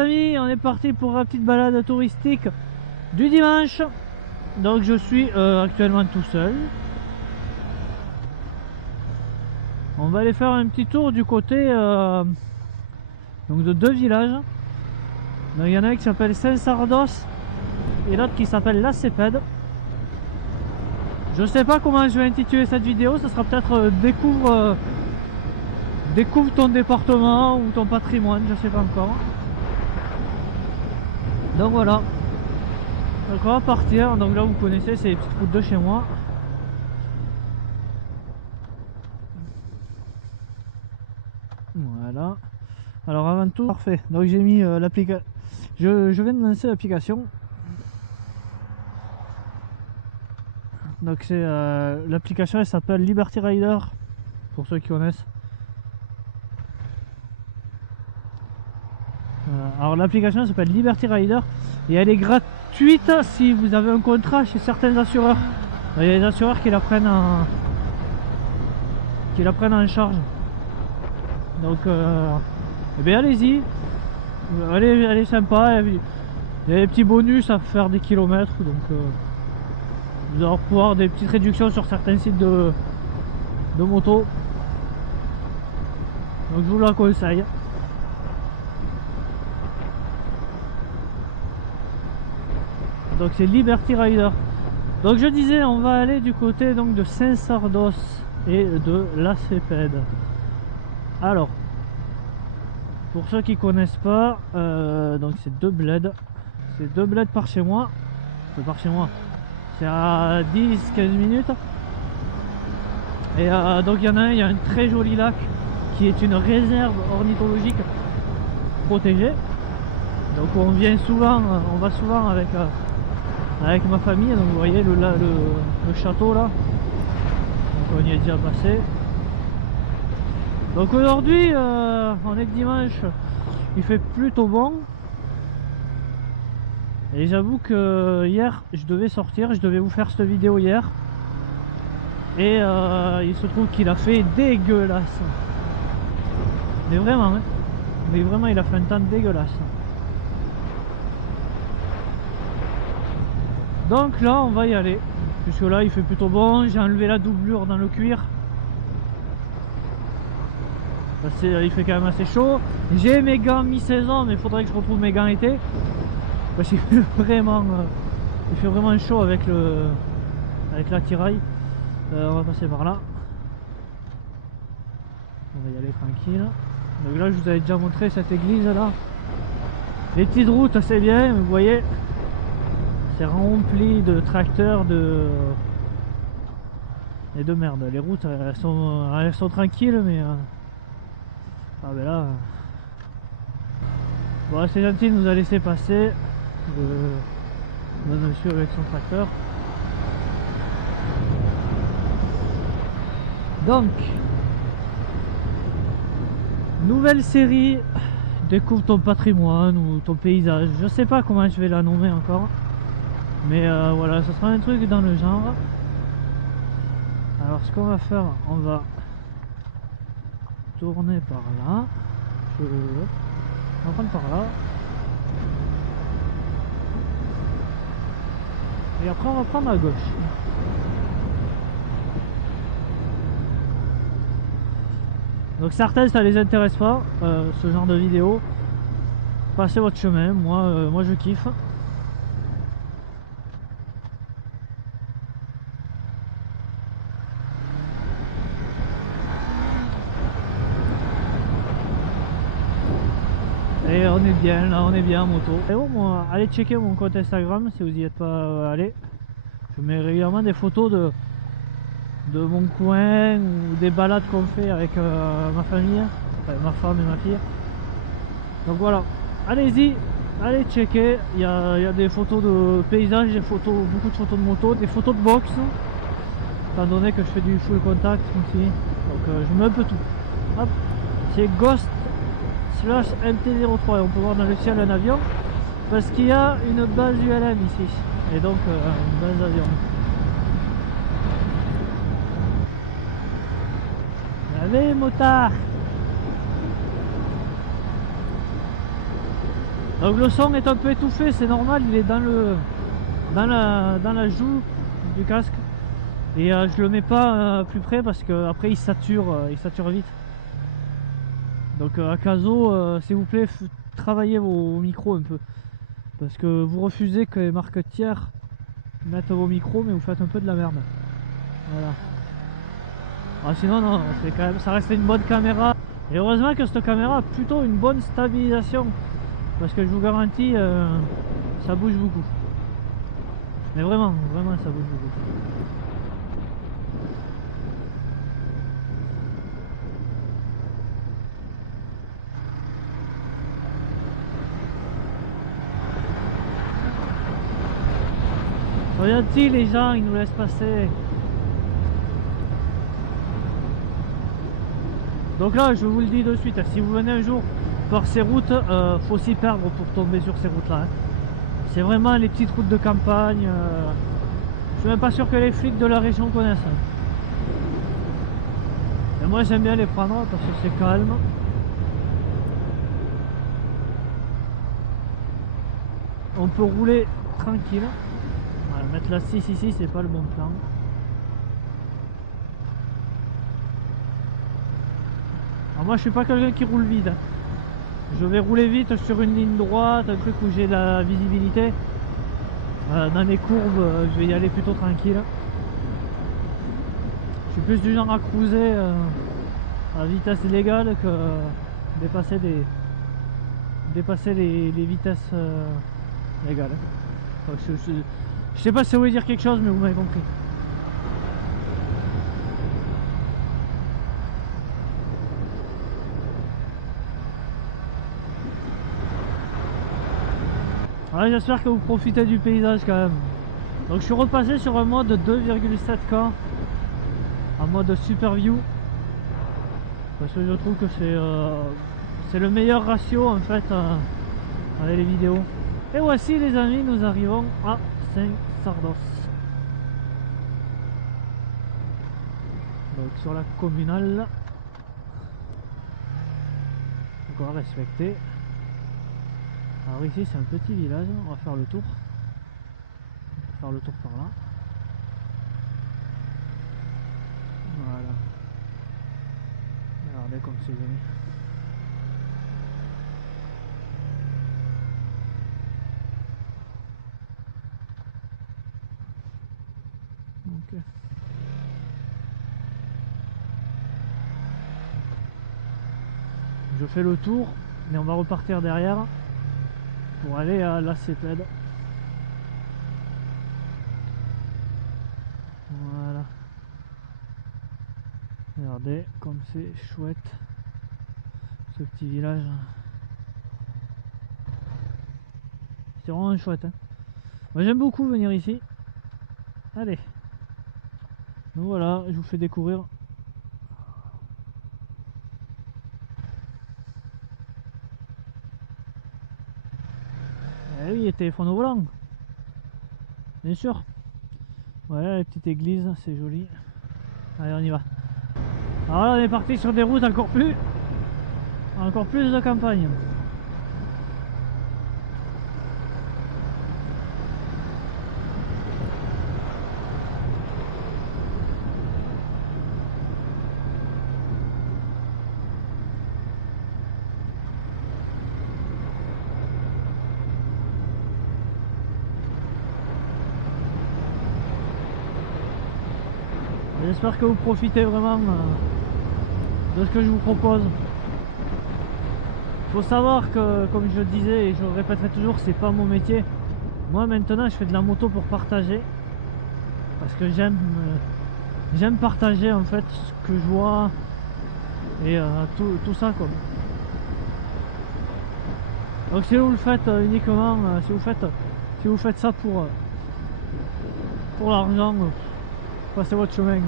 amis, on est parti pour la petite balade touristique du dimanche. Donc je suis actuellement tout seul. On va aller faire un petit tour du côté donc de deux villages. Donc il y en a un qui s'appelle Saint-Sardos et l'autre qui s'appelle La Cépède. Je sais pas comment je vais intituler cette vidéo, ça sera peut-être découvre ton département ou ton patrimoine, je sais pas encore. Donc voilà. Donc on va partir, donc là vous connaissez, c'est les petites routes de chez moi. Voilà. Alors avant tout, parfait. Donc j'ai mis l'application. Je viens de lancer l'application. Donc c'est l'application, elle s'appelle Liberty Rider pour ceux qui connaissent. Alors l'application s'appelle Liberty Rider et elle est gratuite si vous avez un contrat chez certains assureurs. Il y a des assureurs qui la prennent en charge. Donc eh bien allez-y, elle est sympa. Il y a des petits bonus à faire des kilomètres, donc vous allez pouvoir des petites réductions sur certains sites de moto. Donc je vous la conseille. Donc c'est Liberty Rider. Donc je disais, on va aller du côté donc de Saint-Sardos et de La Cépède. Alors, pour ceux qui connaissent pas, donc c'est deux bleds. C'est deux bleds par chez moi. C'est par chez moi. C'est à 10-15 minutes. Et donc il y en a un, il y a un très joli lac qui est une réserve ornithologique protégée. Donc on vient souvent, on va souvent avec ma famille. Donc vous voyez le château là. Donc on y est déjà passé. Donc aujourd'hui on est dimanche, il fait plutôt bon. Et j'avoue que hier je devais sortir, je devais vous faire cette vidéo hier. Et il se trouve qu'il a fait dégueulasse. Mais vraiment, hein. Mais vraiment il a fait un temps dégueulasse. Donc là on va y aller. Puisque là il fait plutôt bon, j'ai enlevé la doublure dans le cuir. Il fait quand même assez chaud. J'ai mes gants mi-saison, mais il faudrait que je retrouve mes gants été. Parce qu'il fait vraiment chaud avec l'attirail. On va passer par là. On va y aller tranquille. Donc là je vous avais déjà montré cette église là. Les petites routes c'est bien, vous voyez. C'est rempli de tracteurs et de merde. Les routes elles sont tranquilles mais ah ben là bon c'est gentil de nous a laissé passer le monsieur avec son tracteur. Donc nouvelle série, découvre ton patrimoine ou ton paysage, je sais pas comment je vais la nommer encore, mais voilà, ça sera un truc dans le genre. Alors ce qu'on va faire, on va tourner par là, on va prendre par là et après on va prendre à gauche. Donc certains ça les intéresse pas ce genre de vidéo, passez votre chemin, moi je kiffe. Et on est bien là, on est bien en moto. Et bon, moi, allez checker mon compte Instagram si vous n'y êtes pas allé. Je mets régulièrement des photos de mon coin ou des balades qu'on fait avec ma famille, enfin, ma femme et ma fille. Donc voilà, allez-y, allez checker. Il y a des photos de paysages, beaucoup de photos de moto, des photos de boxe, étant donné que je fais du full contact ici. Donc je mets un peu tout. Hop, c'est Ghost/MT-03 et on peut voir dans le ciel un avion parce qu'il y a une base ULM ici et donc une base d'avion. Allez, motard! Donc le son est un peu étouffé, c'est normal, il est dans la joue du casque. Et je le mets pas plus près parce que après il sature vite. Donc à Caso, s'il vous plaît, travaillez vos micros un peu. Parce que vous refusez que les marques tiers mettent vos micros, mais vous faites un peu de la merde. Voilà. Ah, sinon non, c'est quand même, ça reste une bonne caméra. Et heureusement que cette caméra a plutôt une bonne stabilisation. Parce que je vous garantis, ça bouge beaucoup. Mais vraiment, vraiment ça bouge beaucoup. Regardez les gens, ils nous laissent passer. Donc là, je vous le dis de suite, si vous venez un jour par ces routes, faut s'y perdre pour tomber sur ces routes-là. Hein. C'est vraiment les petites routes de campagne. Je suis même pas sûr que les flics de la région connaissent. Hein. Et moi, j'aime bien les prendre parce que c'est calme. On peut rouler tranquille. Voilà, mettre la 6 ici, c'est pas le bon plan. Alors moi je suis pas quelqu'un qui roule vite. Je vais rouler vite sur une ligne droite, un truc où j'ai la visibilité. Dans les courbes, je vais y aller plutôt tranquille. Je suis plus du genre à cruiser à vitesse légale que dépasser les vitesses légales. Enfin, je sais pas si ça veut dire quelque chose, mais vous m'avez compris. Ouais, j'espère que vous profitez du paysage quand même. Donc je suis repassé sur un mode 2,7K en mode super view parce que je trouve que c'est le meilleur ratio en fait avec les vidéos. Et voici les amis, nous arrivons à Saint-Sardos. Donc sur la communale. Donc on va respecter. Alors ici c'est un petit village, on va faire le tour. On va faire le tour par là. Voilà. Regardez comme c'est joli. Ok. Je fais le tour, mais on va repartir derrière pour aller à la Cépède. Voilà. Regardez comme c'est chouette ce petit village. C'est vraiment chouette. Hein. Moi j'aime beaucoup venir ici. Allez. Donc voilà, je vous fais découvrir. Eh oui, téléphone au volant. Bien sûr. Voilà la petite église, c'est joli. Allez, on y va. Alors là, on est parti sur des routes encore plus de campagne. J'espère que vous profitez vraiment de ce que je vous propose. Il faut savoir que, comme je le disais et je le répéterai toujours, c'est pas mon métier. Moi maintenant je fais de la moto pour partager. Parce que j'aime partager en fait ce que je vois et tout ça quoi. Donc si vous le faites uniquement, si vous faites ça pour l'argent, passez votre chemin.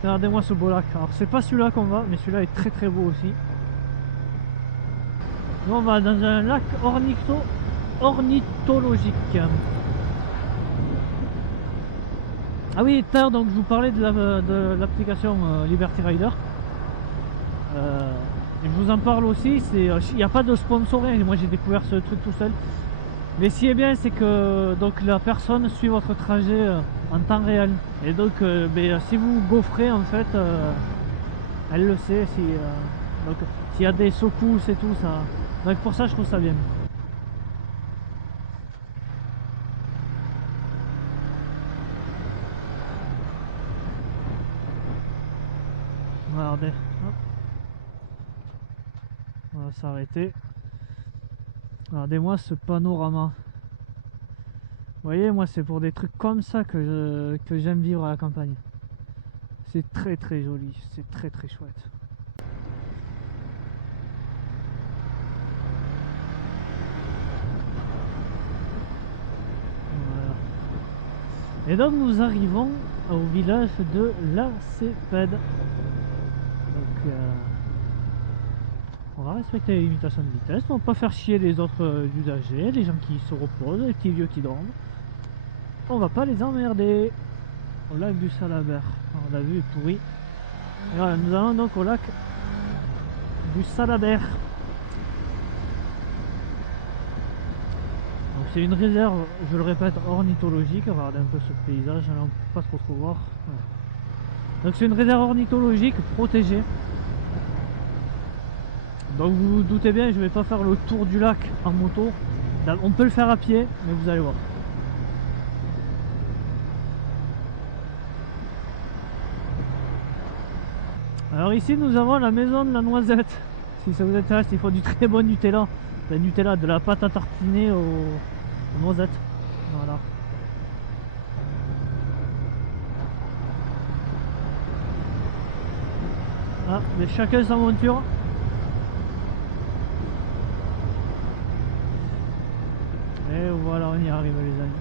Regardez-moi ce beau lac. Alors c'est pas celui-là qu'on va, mais celui-là est très très beau aussi. Nous on va dans un lac ornithologique. Ah oui, tout donc je vous parlais de l'application Liberty Rider. Et je vous en parle aussi, il n'y a pas de sponsoring, moi j'ai découvert ce truc tout seul. Mais ce qui est bien, c'est que donc, la personne suit votre trajet en temps réel. Et donc si vous gaufrez en fait, elle le sait. Donc s'il y a des secousses et tout ça. Donc pour ça je trouve ça bien. Regardez, hop. On va s'arrêter. Regardez-moi ce panorama. Vous voyez, moi c'est pour des trucs comme ça que j'aime vivre à la campagne. C'est très très joli, c'est très très chouette. Voilà. Et donc nous arrivons au village de La Cepède. Donc on va respecter les limitations de vitesse, on va pas faire chier les autres usagers, les gens qui se reposent, les petits vieux qui dorment. On va pas les emmerder. Au lac du Salabert, on l'a vu, est pourri. Et voilà, nous allons donc au lac du Salabert. Donc c'est une réserve, je le répète, ornithologique. Regardez un peu ce paysage, là on peut pas trop voir. Ouais. Donc c'est une réserve ornithologique protégée. Donc vous vous doutez bien, je vais pas faire le tour du lac en moto. On peut le faire à pied, mais vous allez voir. Alors ici nous avons la maison de la noisette. Si ça vous intéresse, il faut du très bon Nutella. La Nutella, de la pâte à tartiner aux noisettes. Voilà. Ah, mais chacun sa monture. Et voilà, on y arrive les amis.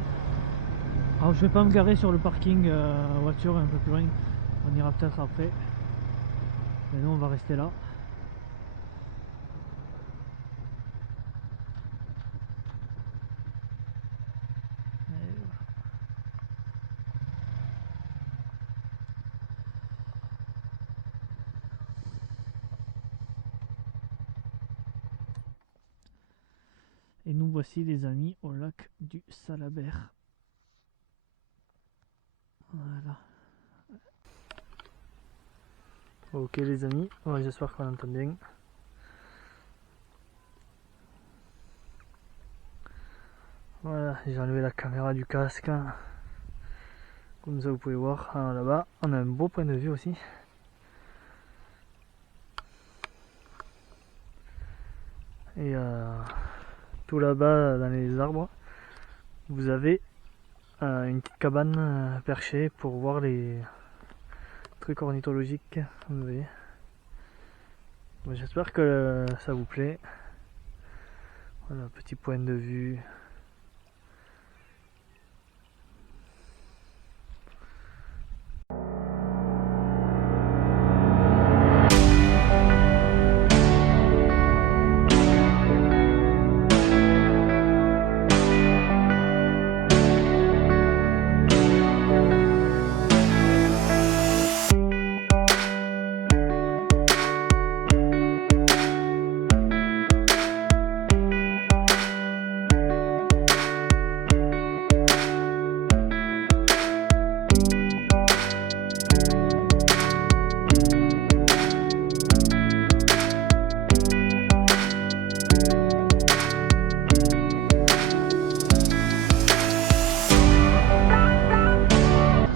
Alors je vais pas me garer sur le parking voiture un peu plus loin. On ira peut-être après. Mais nous on va rester là. Et nous voici les amis au lac du Salabert. Voilà. Ok les amis, ouais, j'espère qu'on entend bien. Voilà, j'ai enlevé la caméra du casque. Comme ça vous pouvez voir. Alors là-bas, on a un beau point de vue aussi. Et tout là-bas dans les arbres, vous avez une petite cabane perchée pour voir les trucs ornithologiques. Vous voyez. Bon, j'espère que ça vous plaît. Voilà, petit point de vue.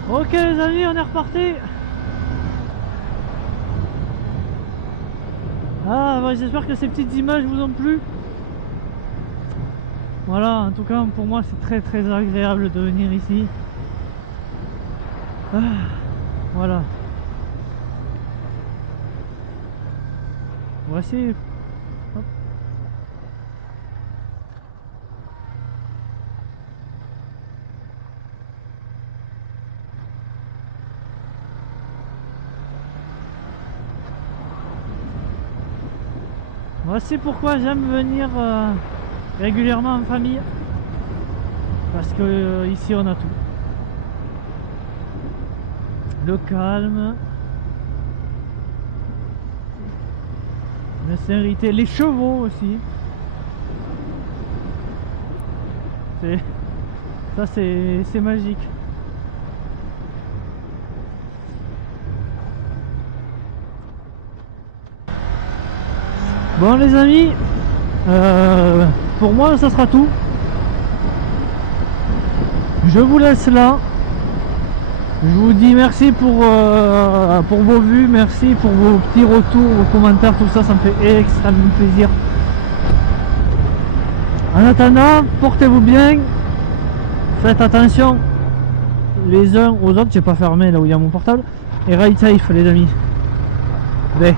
Ok les amis, on est reparti. Ah bah, j'espère que ces petites images vous ont plu. Voilà, en tout cas pour moi c'est très très agréable de venir ici. Ah, voilà. Voici. Hop. Voici pourquoi j'aime venir régulièrement en famille. Parce que ici on a tout. Le calme, la sérénité, les chevaux aussi. Ça c'est magique. Bon les amis, pour moi ça sera tout. Je vous laisse là. Je vous dis merci pour vos vues, merci pour vos petits retours, vos commentaires, tout ça, ça me fait extrêmement plaisir. En attendant, portez-vous bien, faites attention les uns aux autres, j'ai pas fermé là où il y a mon portable, et ride safe les amis. Allez.